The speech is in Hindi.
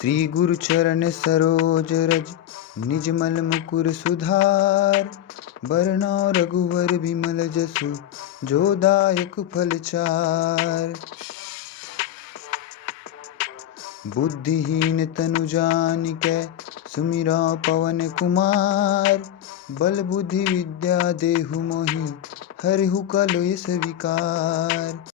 श्री गुरु चरण सरोज रज निज मल मुकुर सुधार। बरनौ रघुवर बिमल जसु जो दायक फल चार। बुद्धिहीन तनु जानिकै सुमिरौ पवन कुमार। बल बुद्धि विद्या देहु मोहि हरहु कलेश विकार।